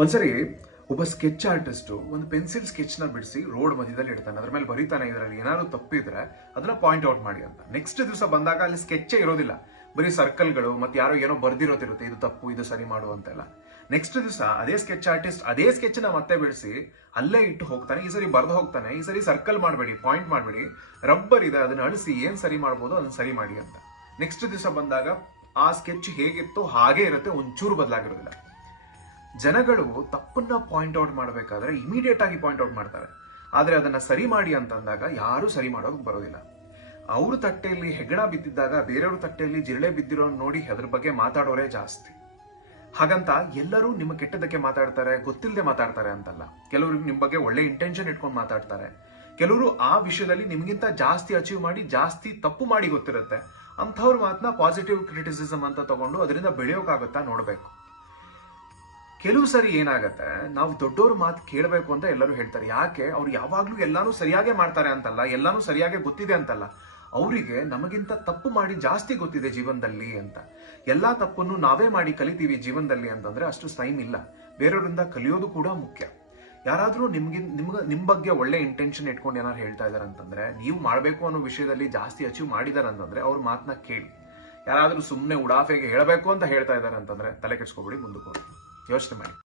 ಒಂದ್ಸರಿ ಒಬ್ಬ sketch artist ಒಂದು ಪೆನ್ಸಿಲ್ ಸ್ಕೆಚ್ನ ಬಿಡಿಸಿ ರೋಡ್ ಮಧ್ಯದಲ್ಲಿ ಇಡ್ತಾನೆ, ಅದ್ರ ಮೇಲೆ ಬರೀತಾನೆ ಇದರಲ್ಲಿ ಏನಾದ್ರು ತಪ್ಪಿದ್ರೆ ಅದನ್ನ ಪಾಯಿಂಟ್ ಔಟ್ ಮಾಡಿ ಅಂತ. ನೆಕ್ಸ್ಟ್ ದಿವಸ ಬಂದಾಗ ಅಲ್ಲಿ ಸ್ಕೆಚ್ ಇರೋದಿಲ್ಲ. ಬರೀ ಸರ್ಕಲ್ಗಳು ಮತ್ತೆ ಯಾರೋ ಏನೋ ಬರ್ದಿರೋತಿರುತ್ತೆ ಇದು ತಪ್ಪು, ಇದು ಸರಿ ಮಾಡು ಅಂತೆಲ್ಲ. ನೆಕ್ಸ್ಟ್ ದಿವಸ ಅದೇ ಸ್ಕೆಚ್ ಆರ್ಟಿಸ್ಟ್ ಅದೇ ಸ್ಕೆಚ್ನ ಮತ್ತೆ ಬಿಡಿಸಿ ಅಲ್ಲೇ ಇಟ್ಟು ಹೋಗ್ತಾನೆ, ಈ ಸರಿ ಬರ್ದು ಹೋಗ್ತಾನೆ, ಈ ಸರಿ ಸರ್ಕಲ್ ಮಾಡಬೇಡಿ ಪಾಯಿಂಟ್ ಮಾಡಬೇಡಿ ರಬ್ಬರ್ ಇದೆ, ಅದನ್ನ ಅಳಿಸಿ ಏನ್ ಸರಿ ಮಾಡ್ಬೋದು ಅದನ್ನ ಸರಿ ಮಾಡಿ ಅಂತ. ನೆಕ್ಸ್ಟ್ ದಿವಸ ಬಂದಾಗ ಆ ಸ್ಕೆಚ್ ಹೇಗಿತ್ತು ಹಾಗೆ ಇರುತ್ತೆ, ಒಂಚೂರು ಬದಲಾಗಿರೋದಿಲ್ಲ. ಜನಗಳು ತಪ್ಪನ್ನ ಪಾಯಿಂಟ್ ಔಟ್ ಮಾಡಬೇಕಾದ್ರೆ ಇಮಿಡಿಯೇಟ್ ಆಗಿ ಪಾಯಿಂಟ್ ಔಟ್ ಮಾಡ್ತಾರೆ. ಆದ್ರೆ ಅದನ್ನ ಸರಿ ಮಾಡಿ ಅಂತಂದಾಗ ಯಾರು ಸರಿ ಮಾಡೋಕೆ ಬರೋದಿಲ್ಲ. ಅವ್ರ ತಟ್ಟೆಯಲ್ಲಿ ಹೆಗ್ಗಣ ಬಿದ್ದಿದ್ದಾಗ ಬೇರೆಯವ್ರ ತಟ್ಟೆಯಲ್ಲಿ ಜಿರಳೆ ಬಿದ್ದಿರೋ ನೋಡಿ ಅದ್ರ ಬಗ್ಗೆ ಮಾತಾಡೋರೇ ಜಾಸ್ತಿ. ಹಾಗಂತ ಎಲ್ಲರೂ ನಿಮ್ಮ ಕೆಟ್ಟದಕ್ಕೆ ಮಾತಾಡ್ತಾರೆ ಗೊತ್ತಿಲ್ಲದೆ ಮಾತಾಡ್ತಾರೆ ಅಂತಲ್ಲ. ಕೆಲವರು ನಿಮ್ಮ ಬಗ್ಗೆ ಒಳ್ಳೆ ಇಂಟೆನ್ಷನ್ ಇಟ್ಕೊಂಡು ಮಾತಾಡ್ತಾರೆ. ಕೆಲವರು ಆ ವಿಷಯದಲ್ಲಿ ನಿಮ್ಗಿಂತ ಜಾಸ್ತಿ ಅಚೀವ್ ಮಾಡಿ, ಜಾಸ್ತಿ ತಪ್ಪು ಮಾಡಿ ಗೊತ್ತಿರುತ್ತೆ. ಅಂಥವ್ರ ಮಾತನ್ನ ಪಾಸಿಟಿವ್ ಕ್ರಿಟಿಸಿಸಮ್ ಅಂತ ತಗೊಂಡು ಅದರಿಂದ ಬೆಳೆಯೋಕಾಗುತ್ತಾ ನೋಡ್ಬೇಕು. ಕೆಲವು ಸರಿ ಏನಾಗತ್ತೆ, ನಾವು ದೊಡ್ಡವ್ರ ಮಾತು ಕೇಳಬೇಕು ಅಂತ ಎಲ್ಲರೂ ಹೇಳ್ತಾರೆ. ಯಾಕೆ? ಅವ್ರು ಯಾವಾಗ್ಲೂ ಎಲ್ಲಾನು ಸರಿಯಾಗೇ ಮಾಡ್ತಾರೆ ಅಂತಲ್ಲ, ಎಲ್ಲಾನು ಸರಿಯಾಗೇ ಗೊತ್ತಿದೆ ಅಂತಲ್ಲ. ಅವರಿಗೆ ನಮಗಿಂತ ತಪ್ಪು ಮಾಡಿ ಜಾಸ್ತಿ ಗೊತ್ತಿದೆ ಜೀವನದಲ್ಲಿ ಅಂತ. ಎಲ್ಲಾ ತಪ್ಪನ್ನು ನಾವೇ ಮಾಡಿ ಕಲಿತೀವಿ ಜೀವನದಲ್ಲಿ ಅಂತಂದ್ರೆ ಅಷ್ಟು ಟೈಮ್ ಇಲ್ಲ. ಬೇರೆಯವರಿಂದ ಕಲಿಯೋದು ಕೂಡ ಮುಖ್ಯ. ಯಾರಾದರೂ ನಿಮ್ಗೆ ನಿಮ್ಗೆ ನಿಮ್ಮ ಬಗ್ಗೆ ಒಳ್ಳೆ ಇಂಟೆನ್ಷನ್ ಇಟ್ಕೊಂಡು ಏನಾರು ಹೇಳ್ತಾ ಇದಾರೆ ಅಂತಂದ್ರೆ, ನೀವು ಮಾಡಬೇಕು ಅನ್ನೋ ವಿಷಯದಲ್ಲಿ ಜಾಸ್ತಿ ಅಚೀವ್ ಮಾಡಿದಾರೆ ಅಂತಂದ್ರೆ ಅವ್ರ ಮಾತನ್ನ ಕೇಳಿ. ಯಾರಾದರೂ ಸುಮ್ಮನೆ ಉಡಾಫೆಗೆ ಹೇಳಬೇಕು ಅಂತ ಹೇಳ್ತಾ ಇದಾರೆ ಅಂತಂದ್ರೆ ತಲೆ ಕೆಡ್ಸ್ಕೊಬಿಡಿ, ಮುಂದಕ್ಕೆ ಹೋಗಿ. よろしくお願い